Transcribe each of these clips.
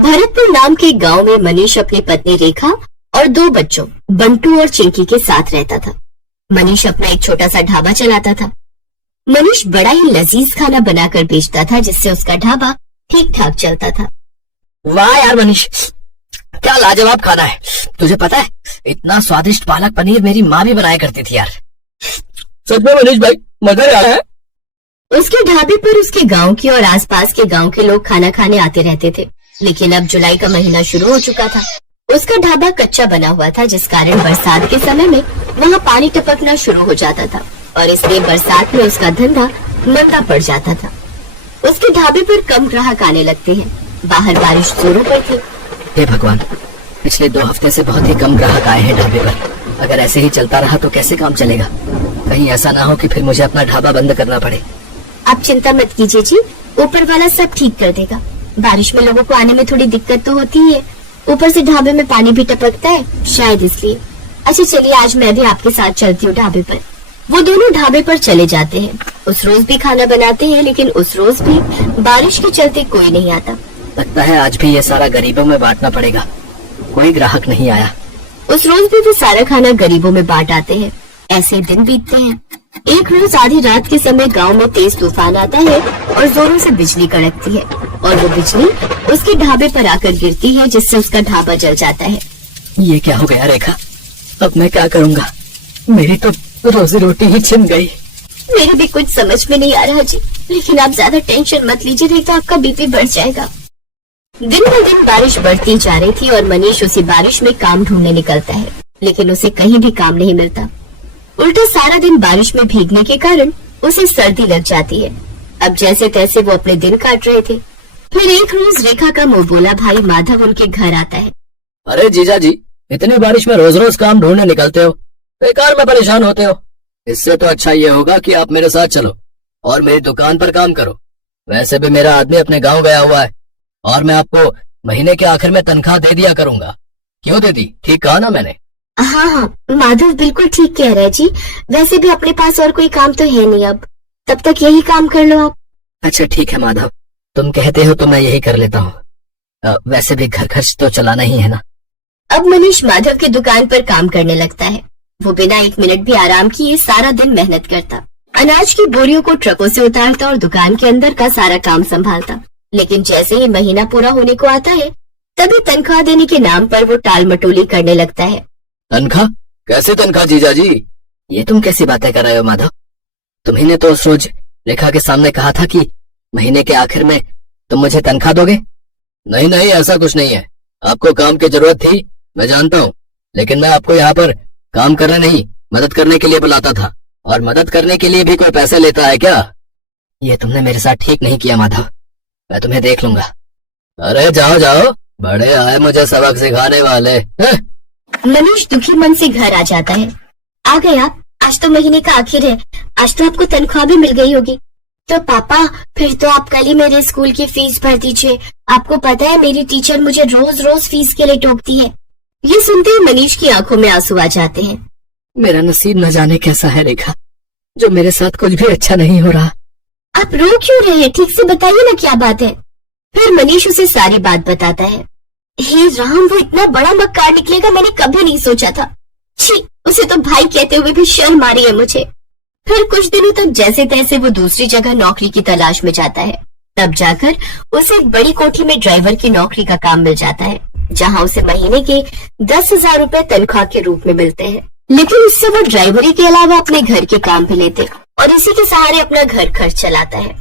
भरतपुर नाम के गांव में मनीष अपनी पत्नी रेखा और 2 बच्चों बंटू और चिंकी के साथ रहता था। मनीष अपना एक छोटा सा ढाबा चलाता था। मनीष बड़ा ही लजीज खाना बनाकर बेचता था, जिससे उसका ढाबा ठीक ठाक चलता था। वाह यार मनीष, क्या लाजवाब खाना है। तुझे पता है, इतना स्वादिष्ट पालक पनीर मेरी माँ भी बनाया करती थी यार। सच में मनीष भाई, मजा आ रहा है। उसके ढाबे पर उसके गांव के और आसपास के गांव के लोग खाना खाने आते रहते थे। लेकिन अब जुलाई का महीना शुरू हो चुका था। उसका ढाबा कच्चा बना हुआ था, जिस कारण बरसात के समय में वहाँ पानी टपकना शुरू हो जाता था और इसलिए बरसात में उसका धंधा मंदा पड़ जाता था। उसके ढाबे पर कम ग्राहक आने लगते हैं। बाहर बारिश जोरों पर थी। हे भगवान, पिछले 2 हफ्ते से बहुत ही कम ग्राहक आए हैं ढाबे पर। अगर ऐसे ही चलता रहा तो कैसे काम चलेगा। कहीं ऐसा ना हो कि फिर मुझे अपना ढाबा बंद करना पड़े। आप चिंता मत कीजिए जी, ऊपर वाला सब ठीक कर देगा। बारिश में लोगों को आने में थोड़ी दिक्कत तो होती है, ऊपर से ढाबे में पानी भी टपकता है, शायद इसलिए। अच्छा चलिए, आज मैं भी आपके साथ चलती हूँ ढाबे पर। वो दोनों ढाबे पर चले जाते हैं। उस रोज भी खाना बनाते हैं, लेकिन उस रोज भी बारिश के चलते कोई नहीं आता। लगता है आज भी ये सारा गरीबों में बांटना पड़ेगा। कोई ग्राहक नहीं आया। उस रोज भी वो सारा खाना गरीबों में बांट आते हैं। ऐसे दिन बीतते हैं। एक रोज आधी रात के समय गांव में तेज तूफान आता है और जोरों से बिजली कड़कती है और वो बिजली उसके ढाबे पर आकर गिरती है, जिससे उसका ढाबा जल जाता है। ये क्या हो गया रेखा, अब मैं क्या करूँगा। मेरी तो रोजी रोटी ही छिन गई। मेरे भी कुछ समझ में नहीं आ रहा जी, लेकिन आप ज्यादा टेंशन मत लीजिए, नहीं तो आपका बीपी बढ़ जाएगा। दिन ब दिन बारिश बढ़ती जा रही थी और मनीष उसी बारिश में काम ढूंढने निकलता है, लेकिन उसे कहीं भी काम नहीं मिलता। उल्टा सारा दिन बारिश में भीगने के कारण उसे सर्दी लग जाती है। अब जैसे तैसे वो अपने दिन काट रहे थे। फिर एक रोज रेखा का मुंह बोला भाई माधव उनके घर आता है। अरे जीजा जी, इतनी बारिश में रोज रोज काम ढूंढने निकलते हो, बेकार में परेशान होते हो। इससे तो अच्छा ये होगा कि आप मेरे साथ चलो और मेरी दुकान पर काम करो। वैसे भी मेरा आदमी अपने गाँव गया हुआ है और मैं आपको महीने के आखिर में तनख्वाह दे दिया करूंगा। क्यों दे दी, ठीक कहा ना मैंने? हाँ, माधव बिल्कुल ठीक कह रहे हैं जी। वैसे भी अपने पास और कोई काम तो है नहीं अब, तब तक यही काम कर लो आप। अच्छा ठीक है माधव, तुम कहते हो तो मैं यही कर लेता हूँ। वैसे भी घर खर्च तो चलाना ही है ना। अब मनीष माधव की दुकान पर काम करने लगता है। वो बिना 1 मिनट भी आराम किए सारा दिन मेहनत करता, अनाज की बोरियों को ट्रकों से उतारता और दुकान के अंदर का सारा काम संभालता। लेकिन जैसे ही महीना पूरा होने को आता है, तभी तनख्वाह देने के नाम पर वो टाल मटोली करने लगता है। तनख्वाह? कैसे तनख्वाह जीजा जी? ये तुम कैसी बातें कर रहे हो माधव? तुम्ही ने तो उस रोज रेखा के सामने कहा था कि महीने के आखिर में तुम मुझे तनख्वाह दोगे। नहीं नहीं, ऐसा कुछ नहीं है। आपको काम की जरूरत थी, मैं जानता हूँ, लेकिन मैं आपको यहाँ पर काम करने नहीं, मदद करने के लिए बुलाता था। और मदद करने के लिए भी कोई पैसे लेता है क्या? ये तुमने मेरे साथ ठीक नहीं किया माधव, मैं तुम्हें देख लूंगा। अरे जाओ जाओ, बड़े आए मुझे सबक सिखाने वाले। मनीष दुखी मन से घर आ जाता है। आ गए आप? आज तो महीने का आखिर है, आज तो आपको तनख्वाह भी मिल गई होगी। तो पापा, फिर तो आप कल ही मेरे स्कूल की फीस भर दीजिए। आपको पता है मेरी टीचर मुझे रोज रोज फीस के लिए टोकती है। ये सुनते ही मनीष की आंखों में आंसू आ जाते हैं। मेरा नसीब न जाने कैसा है रेखा, जो मेरे साथ कुछ भी अच्छा नहीं हो रहा। आप रो क्यों रहे हैं? ठीक से बताइए ना क्या बात है। फिर मनीष उसे सारी बात बताता है। हे राम, वो इतना बड़ा मक्कार निकलेगा मैंने कभी नहीं सोचा था। छी, उसे तो भाई कहते हुए भी शर्म आ रही है मुझे। फिर कुछ दिनों तक जैसे तैसे वो दूसरी जगह नौकरी की तलाश में जाता है। तब जाकर उसे एक बड़ी कोठी में ड्राइवर की नौकरी का काम मिल जाता है, जहाँ उसे महीने के 10,000 रुपए तनख्वाह के रूप में मिलते हैं। लेकिन उससे वो ड्राइवरी के अलावा अपने घर के काम भी लेते और इसी के सहारे अपना घर खर्च चलाता है।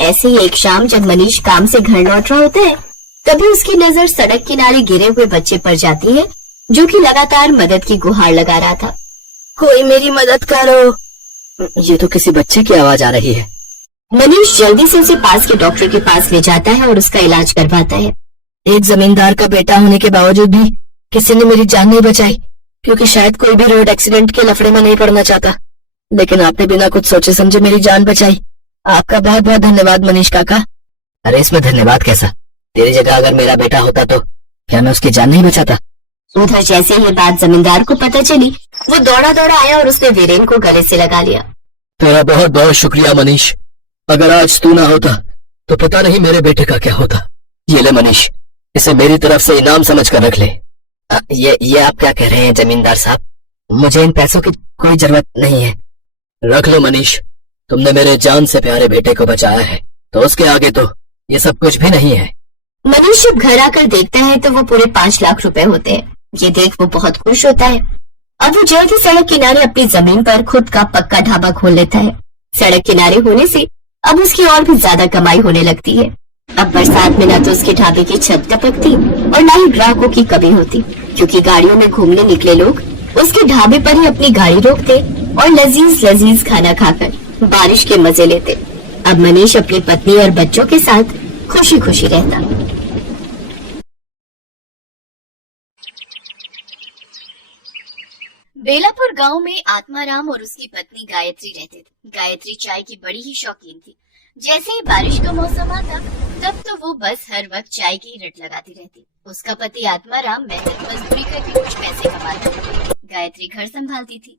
ऐसे ही एक शाम जब मनीष काम से घर लौट रहा होता है, तभी उसकी नजर सड़क किनारे गिरे हुए बच्चे पर जाती है, जो कि लगातार मदद की गुहार लगा रहा था। कोई मेरी मदद करो। ये तो किसी बच्चे की आवाज आ रही है। मनीष जल्दी से उसे पास के डॉक्टर के पास ले जाता है और उसका इलाज करवाता है। एक जमींदार का बेटा होने के बावजूद भी किसी ने मेरी जान नहीं बचाई, क्योंकि शायद कोई भी रोड एक्सीडेंट के लफड़े में नहीं पड़ना चाहता। लेकिन आपने बिना कुछ सोचे समझे मेरी जान बचाई। आपका बहुत बहुत धन्यवाद मनीष काका। अरे इसमें धन्यवाद कैसा, तेरी जगह अगर मेरा बेटा होता तो क्या मैं उसकी जान नहीं बचाता? उधर जैसे ये बात जमींदार को पता चली, वो दौड़ा दौड़ा आया और उसने वीरेन को गले से लगा लिया। तेरा बहुत बहुत शुक्रिया मनीष, अगर आज तू ना होता तो पता नहीं मेरे बेटे का क्या होता। ये ले मनीष, इसे मेरी तरफ से इनाम समझ कर रख ले। ये आप क्या कह रहे हैं जमींदार साहब? मुझे इन पैसों की कोई जरूरत नहीं है। रख लो मनीष, तुमने मेरे जान से प्यारे बेटे को बचाया है, तो उसके आगे तो ये सब कुछ भी नहीं है। मनीष जब घर आकर देखता है तो वो पूरे 5 लाख रुपए होते हैं। ये देख वो बहुत खुश होता है। अब वो जल्द ही सड़क किनारे अपनी जमीन पर खुद का पक्का ढाबा खोल लेता है। सड़क किनारे होने से अब उसकी और भी ज्यादा कमाई होने लगती है। अब बरसात में न तो उसके ढाबे की छत टपकती और न ही ग्राहकों की कमी होती, क्योंकि गाड़ियों में घूमने निकले लोग उसके ढाबे पर ही अपनी गाड़ी रोकते और लजीज लजीज खाना खाकर बारिश के मजे लेते। अब मनीष अपनी पत्नी और बच्चों के साथ खुशी खुशी रहता। बेलापुर गांव में आत्माराम और उसकी पत्नी गायत्री रहते थे। गायत्री चाय की बड़ी ही शौकीन थी। जैसे ही बारिश का मौसम आता तब तो वो बस हर वक्त चाय की रट लगाती रहती। उसका पति आत्माराम मेहनत मजदूरी करके कुछ पैसे कमाता था। गायत्री घर संभालती थी,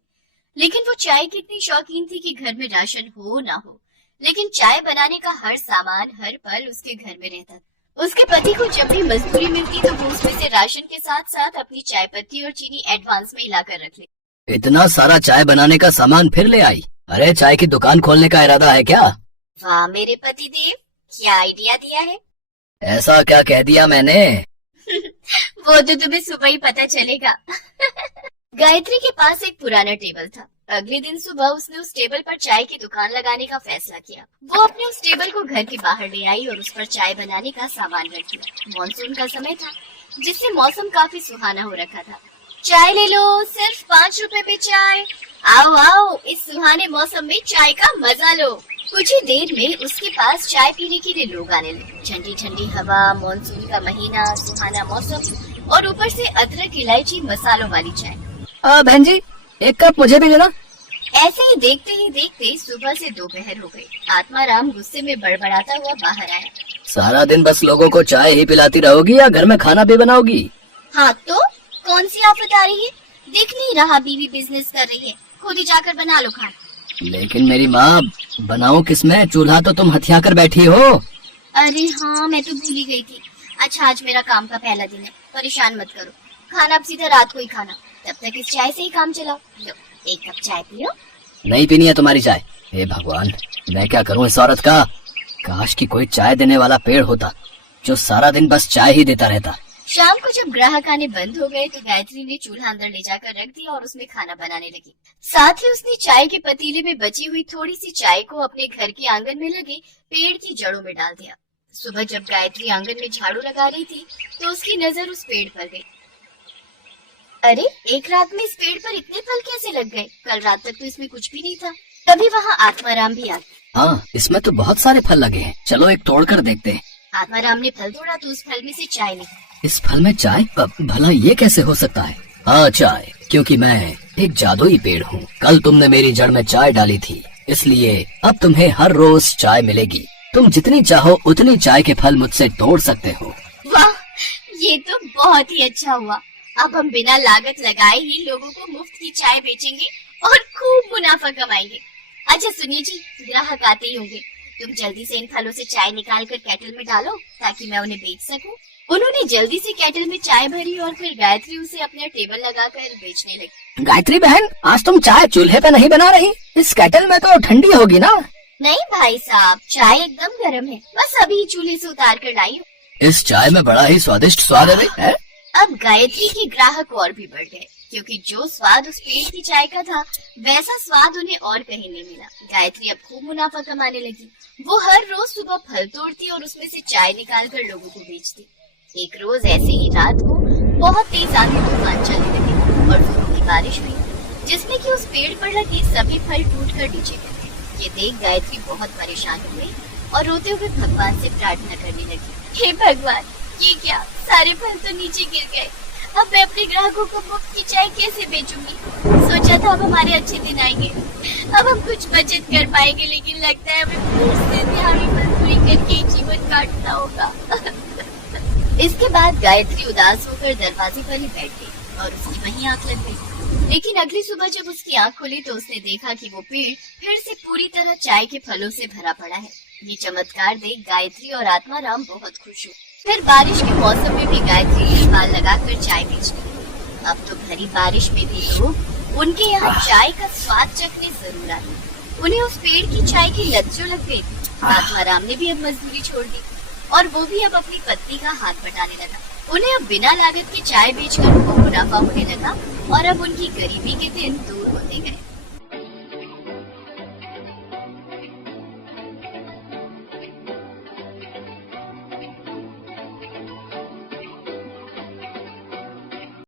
लेकिन वो चाय की इतनी शौकीन थी कि घर में राशन हो ना हो, लेकिन चाय बनाने का हर सामान हर पल उसके घर में रहता था। उसके पति को जब भी मजदूरी मिलती तो वो उसमें से राशन के साथ साथ अपनी चाय पत्ती और चीनी एडवांस में हिलाकर रख ले। इतना सारा चाय बनाने का सामान फिर ले आई? अरे चाय की दुकान खोलने का इरादा है क्या? वाह मेरे पति देव, क्या आइडिया दिया है। ऐसा क्या कह दिया मैंने? वो तो तुम्हें सुबह ही पता चलेगा। गायत्री के पास एक पुराना टेबल था। अगले दिन सुबह उसने उस टेबल पर चाय की दुकान लगाने का फैसला किया। वो अपने उस टेबल को घर के बाहर ले आई और उस पर चाय बनाने का सामान रख दिया। मानसून का समय था, जिससे मौसम काफी सुहाना हो रखा था। चाय ले लो, सिर्फ 5 रुपए पे चाय। आओ आओ, इस सुहाने मौसम में चाय का मजा लो। कुछ ही देर में उसके पास चाय पीने के लिए लोग आने लगे। ठंडी ठंडी हवा, मानसून का महीना, सुहाना मौसम और ऊपर से अदरक इलायची मसालों वाली चाय। बहन जी, एक कप मुझे भी देना। ऐसे ही देखते सुबह से दोपहर हो गई। आत्माराम गुस्से में बड़बड़ाता हुआ बाहर आया। सारा दिन बस लोगों को चाय ही पिलाती रहोगी या घर में खाना भी बनाओगी? हाँ तो कौन सी आफत आ रही है? दिख नहीं रहा बीवी बिजनेस कर रही है, खुद ही जाकर बना लो खाना। लेकिन मेरी माँ, बनाऊं किसमें? चूल्हा तो तुम हथिया कर बैठी हो। अरे हाँ, मैं तो भूल ही गई थी। अच्छा, आज मेरा काम का पहला दिन है, परेशान मत करो। खाना अब सीधा रात को ही खाना, तब तक इस चाय से ही काम चलाओ। लो, एक कप चाय पियो। नहीं पीनी है तुम्हारी चाय। हे भगवान, मैं क्या करूं इस औरत का? काश कि कोई चाय देने वाला पेड़ होता जो सारा दिन बस चाय ही देता रहता। शाम को जब ग्राहक आने बंद हो गए तो गायत्री ने चूल्हा अंदर ले जाकर रख दिया और उसमें खाना बनाने लगी। साथ ही उसने चाय के पतीले में बची हुई थोड़ी सी चाय को अपने घर के आंगन में लगे पेड़ की जड़ों में डाल दिया। सुबह जब गायत्री आंगन में झाड़ू लगा रही थी तो उसकी नजर उस पेड़ पर गई। अरे, एक रात में इस पेड़ पर इतने फल कैसे लग गए? कल रात तक तो इसमें कुछ भी नहीं था। तभी वहाँ आत्माराम भी आ गया। हाँ, इसमें तो बहुत सारे फल लगे हैं, चलो एक तोड़ कर देखते हैं। आत्माराम ने फल तोड़ा तो उस फल में से चाय निकली। इस फल में चाय? भला ये कैसे हो सकता है? हाँ, चाय, क्योंकि मैं एक जादुई पेड़ हूँ। कल तुमने मेरी जड़ में चाय डाली थी, इसलिए अब तुम्हें हर रोज चाय मिलेगी। तुम जितनी चाहो उतनी चाय के फल मुझसे तोड़ सकते हो। वाह, ये तो बहुत ही अच्छा हुआ। अब हम बिना लागत लगाए ही लोगों को मुफ्त की चाय बेचेंगे और खूब मुनाफा कमाएंगे। अच्छा सुनिए जी, ग्राहक आते ही होंगे, तुम जल्दी से इन फलों से चाय निकाल कर केटल में डालो ताकि मैं उन्हें बेच सकूं। उन्होंने जल्दी से केटल में चाय भरी और फिर गायत्री उसे अपने टेबल लगाकर बेचने लगी। गायत्री बहन, आज तुम चाय चूल्हे पे नहीं बना रही? इस केटल में तो ठंडी होगी ना? नहीं भाई साहब, चाय एकदम गर्म है, बस अभी चूल्हे से उतार कर लाई हूँ। इस चाय में बड़ा ही स्वादिष्ट स्वाद है। अब गायत्री के ग्राहक और भी बढ़ गए, क्योंकि जो स्वाद उस पेड़ की चाय का था वैसा स्वाद उन्हें और कहीं नहीं मिला। गायत्री अब खूब मुनाफा कमाने लगी। वो हर रोज सुबह फल तोड़ती और उसमें से चाय निकाल कर लोगों को बेचती। एक रोज ऐसे ही रात को बहुत तेज आंधी तूफान चलने लगे और जोरों की बारिश हुई, जिसमें कि उस पेड़ पर लगे सभी फल टूट कर नीचे गिर गए। ये देख गायत्री बहुत परेशान हो गई और रोते हुए भगवान से प्रार्थना करने लगी। हे भगवान, ये क्या, सारे फल तो नीचे गिर गए। अब मैं अपने ग्राहकों को मुफ्त की चाय कैसे बेचूंगी? सोचा था अब हमारे अच्छे दिन आएंगे, अब हम कुछ बचत कर पाएंगे, लेकिन लगता है हमें फिर से दिहाड़ी मजदूरी करके जीवन काटना होगा। इसके बाद गायत्री उदास होकर दरवाजे पर ही बैठ गई और उसकी वहीं आंख लग गई। लेकिन अगली सुबह जब उसकी आंख खुली तो उसने देखा कि वो पेड़ फिर से पूरी तरह चाय के फलों से भरा पड़ा है। ये चमत्कार देख गायत्री और आत्माराम बहुत खुश हुए। फिर बारिश के मौसम में भी गायत्री स्टॉल लगाकर चाय बेचती। अब तो भरी बारिश में भी लोग उनके यहाँ चाय का स्वाद चखने जरूर आते। उन्हें उस पेड़ की चाय की लत जो लग गई। आत्माराम ने भी अब मजदूरी छोड़ दी और वो भी अब अपनी पत्नी का हाथ बटाने लगा। उन्हें अब बिना लागत की चाय बेचकर खूब मुनाफा होने लगा और अब उनकी गरीबी के दिन दूर होते गए।